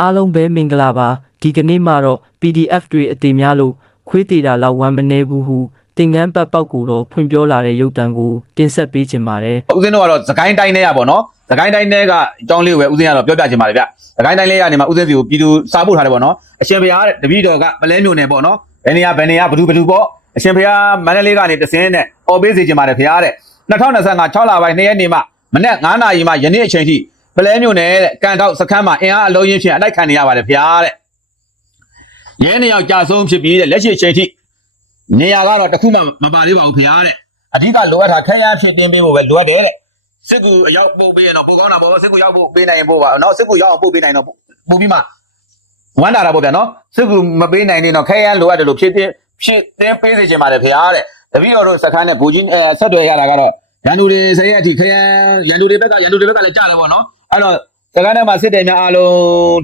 အားလုံးပဲမင်္ဂလာပါဒီကနေ့မှာတော့ PDF တွေအသေးများလို့ခွေးသေးတာလောက်ဝမ်းမနေဘူးဟုသင်္ကန်းပတ်ပေါက်ကိုတော့ဖွင့်ပြောလာတဲ့ရုပ်တံကိုတင်ဆက်ပေးခြင်းပါတယ်ဦးစင်းတို့ကတော့သခိုင်းတိုင်းထဲရပါတော့သခိုင်းတိုင်းထဲကအကြောင်းလေးကိုပဲဦးစင်းကတော့ပြောပြချင်ပါတယ်ဗျသခိုင်းတိုင်းလေးကနေမှဦးစင်းစီကိုပြည်သူစားဖို့ထားတယ်ပေါ့နော်အရှင်ဘုရားတဲ့တပည့်တော်ကပလဲမျိုးနယ်ပေါ့နော်ဘယ်နေရာဘယ်နေရာဘဒူဘဒူပေါ့အရှင်ဘုရားမန္တလေးကနေတဆင်းနဲ့အော်ပေးစေချင်ပါတယ်ဘုရားတဲ့2025 6လပိုင်း2ရက်နေ့မှမနေ့9နာရီမှယနေ့အချိန်ထိ ပလဲမျိုးနယ်တဲ့ကန်တော့စခန်းမှာအင်အားအလုံးရင်းဖြင့်အတိုက်ခံနေရပါတယ်ဘုရားတဲ့ရဲနေရောက်ကြာဆုံးဖြစ်ပြီးတဲ့လက်ရှိအချိန်ထိနေရာကတော့တစ်ခုမှမပါသေးပါဘူးဘုရားတဲ့အဓိကလိုအပ်တာခဲရန်ဖြစ်တင်းပေးဖို့ပဲလိုအပ်တယ်တဲ့စစ်ကူအရောက်ပို့ပေးရင်တော့ပိုကောင်းတာပေါ့စစ်ကူရောက်ပို့ပေးနိုင်ရင်ပို့ပါနော်စစ်ကူရောက်အောင်ပို့ပေးနိုင်တော့ပို့ပြီးမှဝမ်းတာတာပေါ့ဗျာနော်စစ်ကူမပေးနိုင်ရင်တော့ခဲရန်လိုအပ်တယ်လို့ဖြစ်တင်ဖြစ်တင်ပေးစေချင်ပါတယ်ခင်ဗျာတဲ့တပည့်တော်တို့စခန်းနဲ့ဘူကြီးအဲဆက်သွယ်ရတာကတော့ရန်သူတွေဆရာအထိခဲရန်ရန်သူတွေဘက်ကရန်သူတွေဘက်ကလည်းကြားတယ်ပေါ့နော် အဲ့တော့စခန်းထဲမှာစစ်တယ်များအားလုံး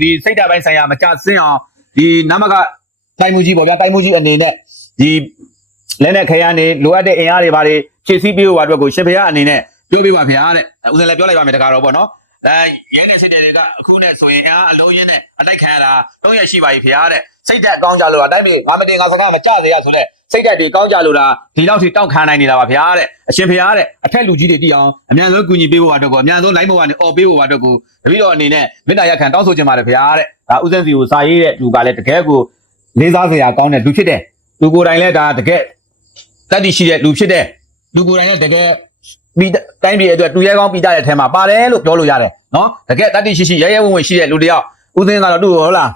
ဒီစိတ်ဓာတ်ပိုင်းဆိုင်ရာမကြဆင်းအောင်ဒီနမကတိုင်းမှုကြီးပေါ့ဗျာတိုင်းမှုကြီးအနေနဲ့ဒီလက်နဲ့ခရမ်းနေလိုအပ်တဲ့အင်အားတွေဘာတွေဖြည့်ဆည်းပေးဖို့ပါအတွက်ကိုရှင်ဖေရအနေနဲ့ပြောပြပါဗျာတဲ့ဦးဇင်းလည်းပြောလိုက်ပါမယ်တကားတော့ဗောနော် အဲရဲနေစစ်တဲ့တွေကအခုနဲ့ဆိုရင်ကအလုံးရင်းနဲ့အတိုက်ခံရတာတော့ရရှိပါပြီဗျာတဲ့စိတ်ဓာတ်ကောင်းကြလို့အတိုင်းပြည်ငါမတင်ငါစကားမကြသေးရဆိုတဲ့စိတ်ဓာတ်တွေကောင်းကြလို့လားဒီလောက်ထိတောက်ခံနိုင်နေတာပါဗျာတဲ့အရှင်ဗျာတဲ့အထက်လူကြီးတွေတည်အောင်အမြန်ဆုံးကူညီပေးဖို့ပါတော့ကိုအမြန်ဆုံးလိုင်းပေါ်ကနေអော်ပေးဖို့ပါတော့ကိုတပည့်တော်အနေနဲ့မေတ္တာရက်ခံတောင်းဆိုချင်ပါတယ်ဗျာတဲ့ဒါဦးဇင်းစီကိုစာရေးတဲ့လူကလည်းတကယ်ကိုလေးစားစရာကောင်းတဲ့လူဖြစ်တယ်လူကိုယ်တိုင်လည်းဒါတကယ်တတ်တည်ရှိတဲ့လူဖြစ်တဲ့လူကိုယ်တိုင်လည်းတကယ် ပြီးတိုင်းပြည်အတွက်တူရဲကောင်းပြီးကြတဲ့အထက်မှာပါတယ်လို့ပြောလို့ရတယ်နော်တကယ်တတ္တိရှိရှိရဲရဲဝံ့ဝံ့ရှိတဲ့လူတယောက်ဦးစင်းကတော့သူ့ကိုဟုတ်လား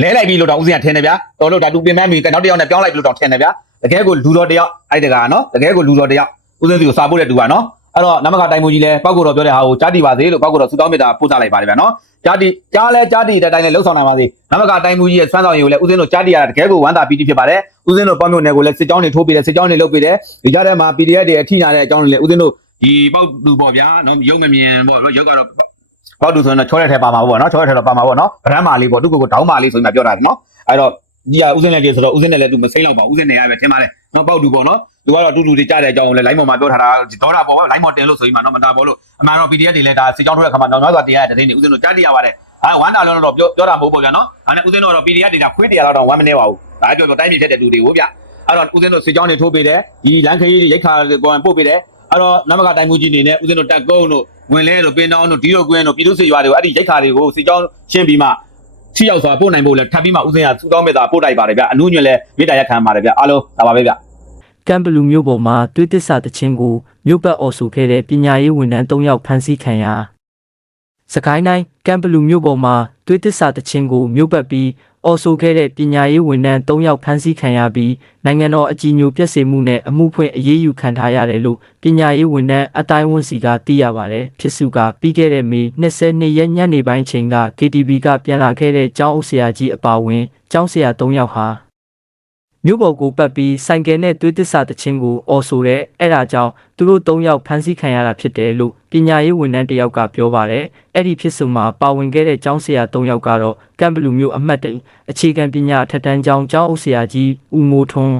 လဲလိုက်ပြီးလို့တော့ဦးစင်းကထင်တယ်ဗျာတော်လို့ဒါတူပင်မမီကနောက်တစ်ယောက်နဲ့ပြောင်းလိုက်ပြီးလို့တော့ထင်တယ်ဗျာတကယ်ကိုလူတော်တယောက်အဲ့တကားနော်တကယ်ကိုလူတော်တယောက်ဦးစင်းစီကိုစာပို့တဲ့တူပါနော် အဲ့တော့နမကတိုင်မူကြီးလဲပောက်ကိုတော့ပြောတဲ့ဟာကိုကြားတီပါစေလို့ပောက်ကိုတော့စူတောင်းမေတ္တာပို့သလိုက်ပါတယ်ဗျာနော်ကြားတီကြားလဲကြားတီတဲ့တိုင်းလဲလှုပ်ဆောင်နိုင်ပါစေနမကတိုင်မူကြီးရဲ့ဆွမ်းဆောင်ရည်ကိုလဲဦးစင်းတို့ကြားတီရတာတကယ်ကိုဝမ်းသာပီတိဖြစ်ပါတယ်ဦးစင်းတို့ပေါင်းမြို့နယ်ကိုလဲစစ်ကြောင်းတွေထိုးပေးတယ်စစ်ကြောင်းတွေလုပ်ပေးတယ်ဒီကြားထဲမှာ PDF တွေအထိနာတဲ့အကြောင်းတွေလဲဦးစင်းတို့ဒီပောက်သူပေါ့ဗျာနော်ရုပ်မမြင်ပေါ့နော်ရုပ်ကတော့ပောက်သူဆိုရင်တော့ချောတဲ့ထဲပါမှာပေါ့နော်ချောတဲ့ထဲတော့ပါမှာပေါ့နော်ဗရမ်းမာလေးပေါ့သူ့ကိုယ်ကိုတောင်းမာလေးဆိုရင်ပြောတာနော်အဲ့တော့ဒီကဦးစင်းနဲ့တည်းဆိုတော့ဦးစင်းနဲ့လည်းသူမစိမ့်တော့ပါဦးစင်းနဲ့ရပဲထင်ပါတယ်နော်ပောက်သူပေါ့နော် သူကတော့တူတူတွေကြားတဲ့အကြောင်းကိုလည်း line ပေါ်မှာပြောထားတာဒေါတာပေါ့ line ပေါ်တင်လို့ဆိုရင်မှနော်မတာပေါ့လို့အမှန်တော့ PDF တွေလည်းဒါစစ်ကြောင်းထိုးတဲ့ခါမှာနောက်နောက်ဆိုတင်ရတဲ့တင်းတွေဦးစင်းတို့ကြားသိရပါတယ်အဲဝမ်းတာလုံးတော့ပြောပြောတာမဟုတ်ပေါ့ဗျာနော်အဲ့နဲ့ဦးစင်းတို့ကတော့ PDF တွေဒါခွေးတရားတော့ဝမ်းမနေပါဘူးဒါပြောပြောတိုင်းပြည်ထက်တဲ့လူတွေကိုဗျအဲ့တော့ဦးစင်းတို့စစ်ကြောင်းတွေထိုးပေးတယ်ဒီလမ်းခရီးရိတ်ခါကိုပို့ပေးတယ်အဲ့တော့နမကတိုင်းမှုကြီးအနေနဲ့ဦးစင်းတို့တက်ကုန်းတို့ဝင်လဲတို့ပင်တောင်းတို့ဒီတို့ကွင်းတို့ပြည်သူ့စစ်ရွာတွေကိုအဲ့ဒီရိတ်ခါတွေကိုစစ်ကြောင်းရှင်းပြီးမှထိရောက်စွာပို့နိုင်ဖို့လဲထပ်ပြီးမှဦးစင်းကစူတောင်းမေတ္တာပို့တိုက်ပါတယ်ဗျအနုညွန့်လဲမေတ္တာရက်ခံပါတယ်ဗျအားလုံးဒါပါပဲဗျ ကမ်ဘလူမျိုးပေါ်မှာတွေးတစ္ဆာတခြင်းကိုမြို့ပတ်အော်ဆိုခဲ့တဲ့ပညာရေးဝန်ထမ်း၃ယောက်ဖမ်းဆီးခံရစကိုင်းတိုင်းကမ်ဘလူမျိုးပေါ်မှာတွေးတစ္ဆာတခြင်းကိုမြို့ပတ်ပြီးအော်ဆိုခဲ့တဲ့ပညာရေးဝန်ထမ်း၃ယောက်ဖမ်းဆီးခံရပြီးနိုင်ငံတော်အကြီးအကျယ်ပြည့်စုံမှုနဲ့အမှုဖွင့်အရေးယူခံထားရတယ်လို့ပညာရေးဝန်ထမ်းအတိုင်းဝန်စီကသိရပါတယ်ဖြစ်စုကပြီးခဲ့တဲ့မေ22ရက်ညနေပိုင်းချိန်က KTV ကပြန်လာခဲ့တဲ့ကျောင်းအုပ်ဆရာကြီးအပါအဝင်ကျောင်းဆရာ၃ယောက်ဟာ မြို့ပေါ်ကိုပတ်ပြီးဆိုင်ကယ်နဲ့သွေးတစ္ဆာတခြင်းကိုအော်ဆိုတဲ့အဲ့ဒါကြောင့်သူတို့၃ယောက်ဖမ်းဆီးခံရတာဖြစ်တယ်လို့ပညာရေးဝန်ထမ်းတစ်ယောက်ကပြောပါတယ်အဲ့ဒီဖြစ်စဉ်မှာပါဝင်ခဲ့တဲ့ကျောင်းဆရာ၃ယောက်ကတော့ကမ်ဘလူမျိုးအမှတ်တအခြေခံပညာအထက်တန်းကျောင်းကျောင်းအုပ်ဆရာကြီးဦးမိုးထွန်း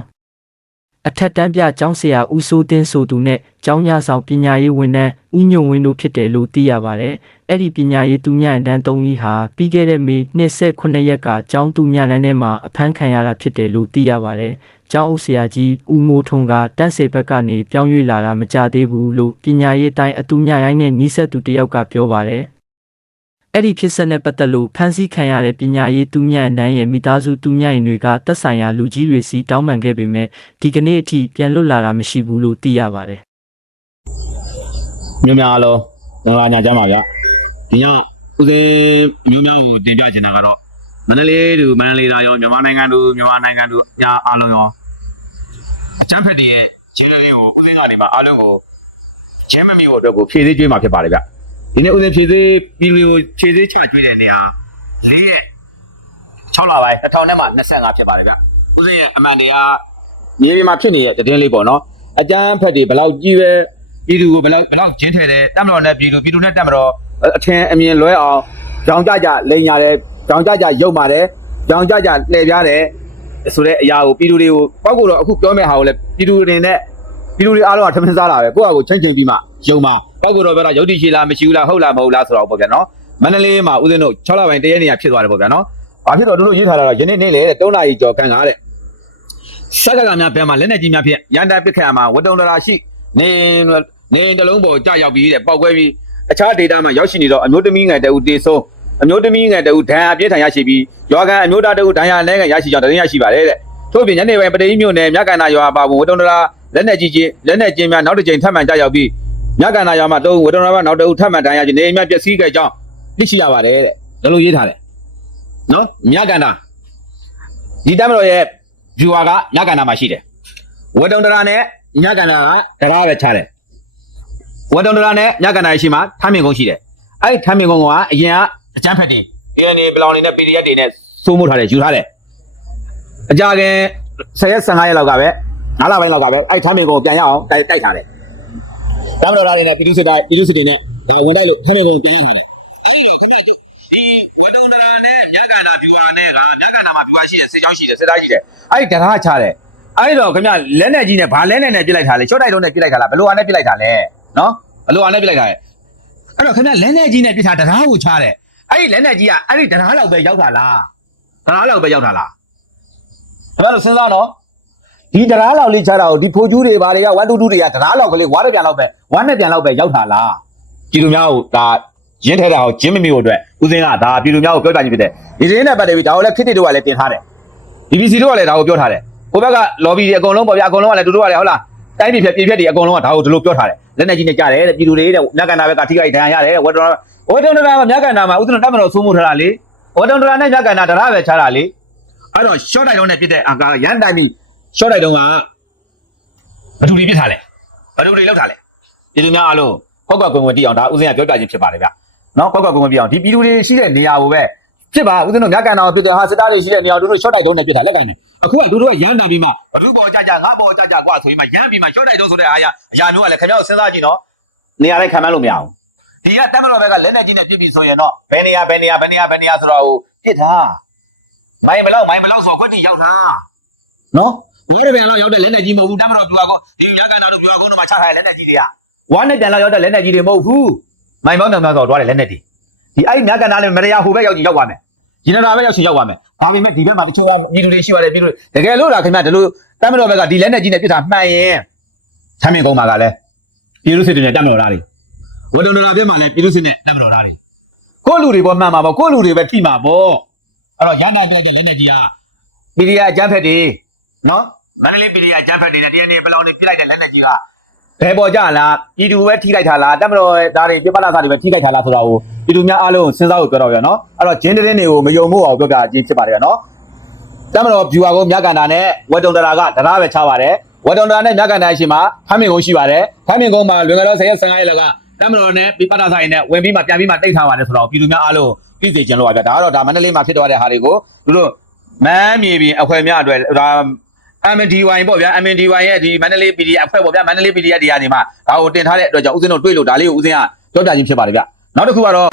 အထက်တန်းပြကျောင်းဆရာဦးစိုးတင်းဆိုသူနဲ့ကျောင်းညဆောင်ပညာရေးဝန်ထမ်းဦးညုံဝင်းတို့ဖြစ်တယ်လို့သိရပါတယ်အဲ့ဒီပညာရေးသူညံ့တန်း၃ကြီးဟာပြီးခဲ့တဲ့မေ29ရက်ကကျောင်းသူညံ့တန်းထဲမှာအဖမ်းခံရတာဖြစ်တယ်လို့သိရပါတယ်။ကျောင်းအုပ်ဆရာကြီးဦးမိုးထွန်းကတန်းစေဘက်ကနေပြောင်းရွေ့လာတာမကြသေးဘူးလို့ပညာရေးတိုင်းအတူညရိုင်းနဲ့နီးစပ်သူတယောက်ကပြောပါတယ်။ အဲ့ဒီဖြစ်ဆက်နဲ့ပတ်သက်လို့ဖမ်းဆီးခံရတဲ့ပညာရေးသူညံ့တန်းရဲ့မိသားစုသူညံ့ရင်တွေကတက်ဆိုင်ရာလူကြီးတွေစီတောင်းပန်ခဲ့ပေမဲ့ဒီကနေ့အထိပြန်လွတ်လာတာမရှိဘူးလို့သိရပါတယ်။မြို့များအားလုံးမင်္ဂလာညချမ်းပါဗျဒီညဦးစင်းမြို့များကိုတင်ပြချင်တာကတော့မန္တလေးသူမန္တလေးသားရောမြန်မာနိုင်ငံသူမြန်မာနိုင်ငံသူညာအားလုံးရောအချမ်းဖက်တည်းရဲ့ခြေလေးကိုဦးစင်းကနေမှအားလုံးကိုချမ်းမမီကိုအတွက်ကိုဖြည့်ဆည်းကျွေးမှာဖြစ်ပါတယ်ဗျ ဒီနေ့ဦးစင်းဖြည့်ဆည်းပြီးလို့ဖြည့်ဆည်းချကျွေးတဲ့နေရာ၄ရက်6လပိုင်း2000နဲ့မှ25ဖြစ်ပါတယ်ဗျဦးစင်းရဲ့အမှန်တရားမြေပြင်မှာဖြစ်နေတဲ့သတင်းလေးပေါ့နော်အကျန်းဖက်တွေဘယ်လောက်ကြီးပဲပြည်သူကိုဘယ်လောက်ဘယ်လောက်ကျင်းထဲတယ်တက်မတော်နဲ့ပြည်သူပြည်သူနဲ့တက်မတော်အထင်အမြင်လွဲအောင်ကြောင်ကြကြလိန်ရတယ်ကြောင်ကြကြရုပ်ပါတယ်ကြောင်ကြကြလှည့်ပြားတယ်ဆိုတဲ့အရာကိုပြည်သူတွေကိုပောက်ကိုတော့အခုပြောမယ့်ဟာကိုလည်းပြည်သူတွေနဲ့ပြည်သူတွေအားလုံးကထမင်းစားလာပဲကိုယ့်ဟာကိုချင်းချင်းပြီးမှယုံမှာ ပောက်ကိုတော့ပြောတာယုတ်တိရှိလားမရှိဘူးလားဟုတ်လားမဟုတ်လားဆိုတော့ပေါ့ဗျာနော်မန္တလေးမှာဦးဇင်းတို့6လပိုင်းတရက်နေရဖြစ်သွားတယ်ပေါ့ဗျာနော်ဘာဖြစ်တော့တို့တို့ရေးထားတာတော့ယနေ့နေ့လေ3နာရီကျော်ခန့်ကတဲ့စက်ကကများဘက်မှာလက်နေကြီးများဖြင့်ရန်တပစ်ခတ်မှာဝတ္တုံတရာရှိနေနေတလုံးပေါ်ကြာရောက်ပြီးတဲ့ပောက်ကွဲပြီးအခြားဒေတာမှာရောက်ရှိနေတော့အမျိုးသမီးငယ်တအူတေဆုံးအမျိုးသမီးငယ်တအူဒဏ်အပြည့်ထန်ရရှိပြီးရွာကန်အမျိုးသားတအူဒဏ်ရအလဲငယ်ရရှိကြောင်းတရင်ရရှိပါတယ်တဲ့ထို့ပြင်ညနေပိုင်းပတိမြို့နယ်မြကန်နာရွာပါဝင်ဝတ္တုံတရာလက်နေကြီးချင်းလက်နေချင်းများနောက်တစ်ကြိမ်ထပ်မံကြာရောက်ပြီး မြကန်နာရွာမှာတော့ဝတ္တုံတရာနောက်တအူထပ်မံဒဏ်ရချင်းနေအိမ်များပျက်စီးခဲ့ကြောင်းသိရှိရပါတယ်တဲ့ဒါလိုရေးထားတယ်နော်မြကန်နာဒီတမ်းမတော်ရဲ့ viewer ကမြကန်နာမှာရှိတယ်ဝတ္တုံတရာနဲ့မြကန်နာကတကားပဲချတယ်ဝတ္တုံဒရာနဲ့ညကန္နာရှိမှာထမ်းမြင်ကုန်းရှိတယ်။အဲ့ဒီထမ်းမြင်ကုန်းကအရင်ကအကျန်းဖက်တွေ DNA ပလောင်တွေနဲ့ PDF တွေနဲ့စိုးမိုးထားတယ်ယူထားတယ်။အကြခင်10ရက်15ရက်လောက်ကပဲ9လပိုင်းလောက်ကပဲအဲ့ဒီထမ်းမြင်ကုန်းကိုပြန်ရအောင်တိုက်တိုက်ထားတယ်။ တမ်းတော်သားတွေနဲ့ပြည်သူစစ်တိုင်းပြည်သူစစ်တွေနဲ့ဒါဝင်တိုက်လို့ထမ်းမြင်ကုန်းကိုပြန်ရထားတယ်။ဒီဝတ္တုံဒရာနဲ့ညကန္နာပြူဟာနဲ့ကညကန္နာမှာပြူဟာရှိတယ်စစ်ကြောင်းရှိတယ်စစ်သားရှိတယ်။အဲ့ဒီတရားချတယ်။အဲ့တော့ခင်ဗျလက်နဲ့ကြီးနဲ့ဗာလက်နဲ့နဲ့ပြစ်လိုက်တာလေရှော့တိုက်လုံးနဲ့ပြစ်လိုက်တာလားဘယ်လိုဟာနဲ့ပြစ်လိုက်တာလဲနော်ဘယ်လိုဟာနဲ့ပြစ်လိုက်တာလဲအဲ့တော့ခင်ဗျလက်နဲ့ကြီးနဲ့ပြစ်တာတရားကိုချတယ်အဲ့ဒီလက်နဲ့ကြီးကအဲ့ဒီတရားလောက်ပဲရောက်တာလားတရားလောက်ပဲရောက်တာလားခင်ဗျတို့စဉ်းစားနော် ဒီတရားလောက်လေးချတာကိုဒီဖိုးကျူးတွေဗာတွေက1 2 2တွေကတရားလောက်ကလေးဝါးနဲ့ပြန်လောက်ပဲဝါးနဲ့ပြန်လောက်ပဲရောက်တာလားပြည်သူများကိုဒါရင်းထဲတာကိုဂျင်းမမီကိုအတွက်ဦးစင်းကဒါပြည်သူများကိုပြောပြခြင်းဖြစ်တယ်ဒီရင်းနဲ့ပတ်သက်ပြီးဒါကိုလည်းခစ်တစ်တို့ကလည်းတင်ထားတယ် BBC တို့ကလည်းဒါကိုပြောထားတယ်ဟိုဘက်က lobby တွေအကုန်လုံးပေါ့ဗျာအကုန်လုံးကလည်းတူတို့ကလည်းဟုတ်လားတိုင်းပြည်ဖြတ်ပြည်ဖြတ်တွေအကုန်လုံးကဒါကိုဒီလိုပြောထားတယ်လက်နဲ့ကြီးနဲ့ကြားတယ်တဲ့ပြည်သူတွေတဲ့မြကန်နာဘက်ကထိခိုက်ဒဏ်ရာရတယ်ဝတ်တော်ဝတ်တော်နာကမြကန်နာမှာဥဒ္ဒနာတတ်မတော်ဆိုးမှုထားတာလေဝတ်တော်နာနဲ့မြကန်နာတရားပဲချတာလေအဲ့တော့ short တိုက်လုံးနဲ့ပြစ်တဲ့အကာရန်တိုင်းပြီး short တိုက်တုံးကဘယ်သူတွေပြစ်ထားလဲဘယ်သူတွေလောက်ထားလဲပြည်သူများအားလုံးကောက်ကွက်ကွင်ကွင်တီအောင်ဒါဥစဉ်ကပြောပြခြင်းဖြစ်ပါတယ်ဗျနော်ကောက်ကွက်ကွင်ကွင်ပြအောင်ဒီပြည်သူတွေရှိတဲ့နေရာကိုပဲဖြစ်ပါဦးဇင်းတို့မြကန်နာကိုပြစ်တယ်ဟာစစ်သားတွေရှိတဲ့နေရာတို့တို့ short တိုက်တုံးနဲ့ပြစ်တာလက်ကန်နေအခုကတို့တို့ကရန်တန်ပြီးမှဘလူပေါ်ကြကြငါပေါ်ကြကြကွာဆိုပြီးမှရန်ပြီးမှ short တိုက်တုံးဆိုတဲ့အားရအရာမျိုးကလည်းခင်ဗျားတို့စဉ်းစားကြည့်နော်နေရာတိုင်းခံမလို့မရအောင်ဒီကတက်မတော်ဘက်ကလက်နဲ့ကြီးနဲ့ပြစ်ပြီးဆိုရင်တော့ဘယ်နေရာဘယ်နေရာဘယ်နေရာဘယ်နေရာဆိုတော့ဟိုပြစ်တာမိုင်းမလောက်မိုင်းမလောက်ဆိုခွက်တီရောက်တာနော် ဝိရဘယ်လောက်ရောက်တဲ့လက်နဲ့ကြီးမဟုတ်ဘူးတက်မတော်ပြောကောဒီရကန်နာတို့ပြောကောတော့မှချထားတဲ့လက်နဲ့ကြီးတွေကဝါနဲ့တန်လောက်ရောက်တဲ့လက်နဲ့ကြီးတွေမဟုတ်ဘူးမိုင်းပေါင်းတန်များဆိုတော့တွားတယ်လက်နဲ့တီဒီအဲ့ဒီညကန်နာနဲ့မရဟိုဘက်ရောက်ကြည့်ရောက်ပါမယ်ဂျင်နရာပဲရောက်ရှင်ရောက်ပါမယ်ဒါပေမဲ့ဒီဘက်မှာတချို့ကပြည်သူတွေရှိပါတယ်ပြည်သူတွေတကယ်လို့လားခင်ဗျာဒီလိုတမ်းမတော်ဘက်ကဒီလက်နဲ့ကြီးနဲ့ပြစ်တာမှန်ရင်ချမ်းမြင်ကုန်းမှာကလည်းပြည်သူစစ်တွေနဲ့တမ်းမတော်သားတွေဝဒ္ဒနာဘက်မှာလည်းပြည်သူစစ်နဲ့တမ်းမတော်သားတွေကိုလူတွေပေါ်မှန်မှာပေါ့ကိုလူတွေပဲထိမှာပေါ့အဲ့တော့ရန်နိုင်ပြလိုက်တဲ့လက်နဲ့ကြီးကပီဒီယာအကျန်းဖက်တွေ နော်မန္တလေးပီဒီယာအကျန်းဖက်တွေနဲ့တရားနေပလောင်တွေပြလိုက်တဲ့လက်နဲ့ကြီးကဘယ်ပေါ်ကြလားပြည်သူပဲထိလိုက်တာလားတမ်းမတော်သားတွေပြပလာသားတွေပဲထိလိုက်တာလားဆိုတော့ပြည်သူများအားလုံးစဉ်းစားဖို့ပြောတော့ရနော်အဲ့တော့ဂျင်းတင်းတွေကိုမယုံမှုအောင်ပြောပြအချင်းဖြစ်ပါတယ်နော်တမတော် viewer ကိုမြကန်တာနဲ့ဝတ်တုံတရာကတရားပဲချပါတယ်ဝတ်တုံတရာနဲ့မြကန်တာရှိမှာဖမ်းမင်ကုန်းရှိပါတယ်ဖမ်းမင်ကုန်းမှာလွန်ခဲ့တော့10ရက်15ရက်လောက်ကတမတော်နဲ့ပြပတာဆိုင်နဲ့ဝင်ပြီးမှပြန်ပြီးမှတိတ်ထားပါတယ်ဆိုတော့ပြည်သူများအားလုံးသိစေချင်လို့ပါဗျာဒါကတော့ဒါမန္တလေးမှာဖြစ်သွားတဲ့ဟာတွေကိုသူတို့မမ်းမြေပြင်အခွဲများအတွက်ဒါ MNDY ပေါ့ဗျာ MNDY ရဲ့ဒီမန္တလေး PD အဖွဲ့ပေါ့ဗျာမန္တလေး PD ရဲ့ဒီကနေမှဒါကိုတင်ထားတဲ့အတွက်ကြောင့်ဦးစင်းတို့တွေ့လို့ဒါလေးကိုဦးစင်းကပြောပြခြင်းဖြစ်ပါတယ်ဗျနောက်တစ်ခုကတော့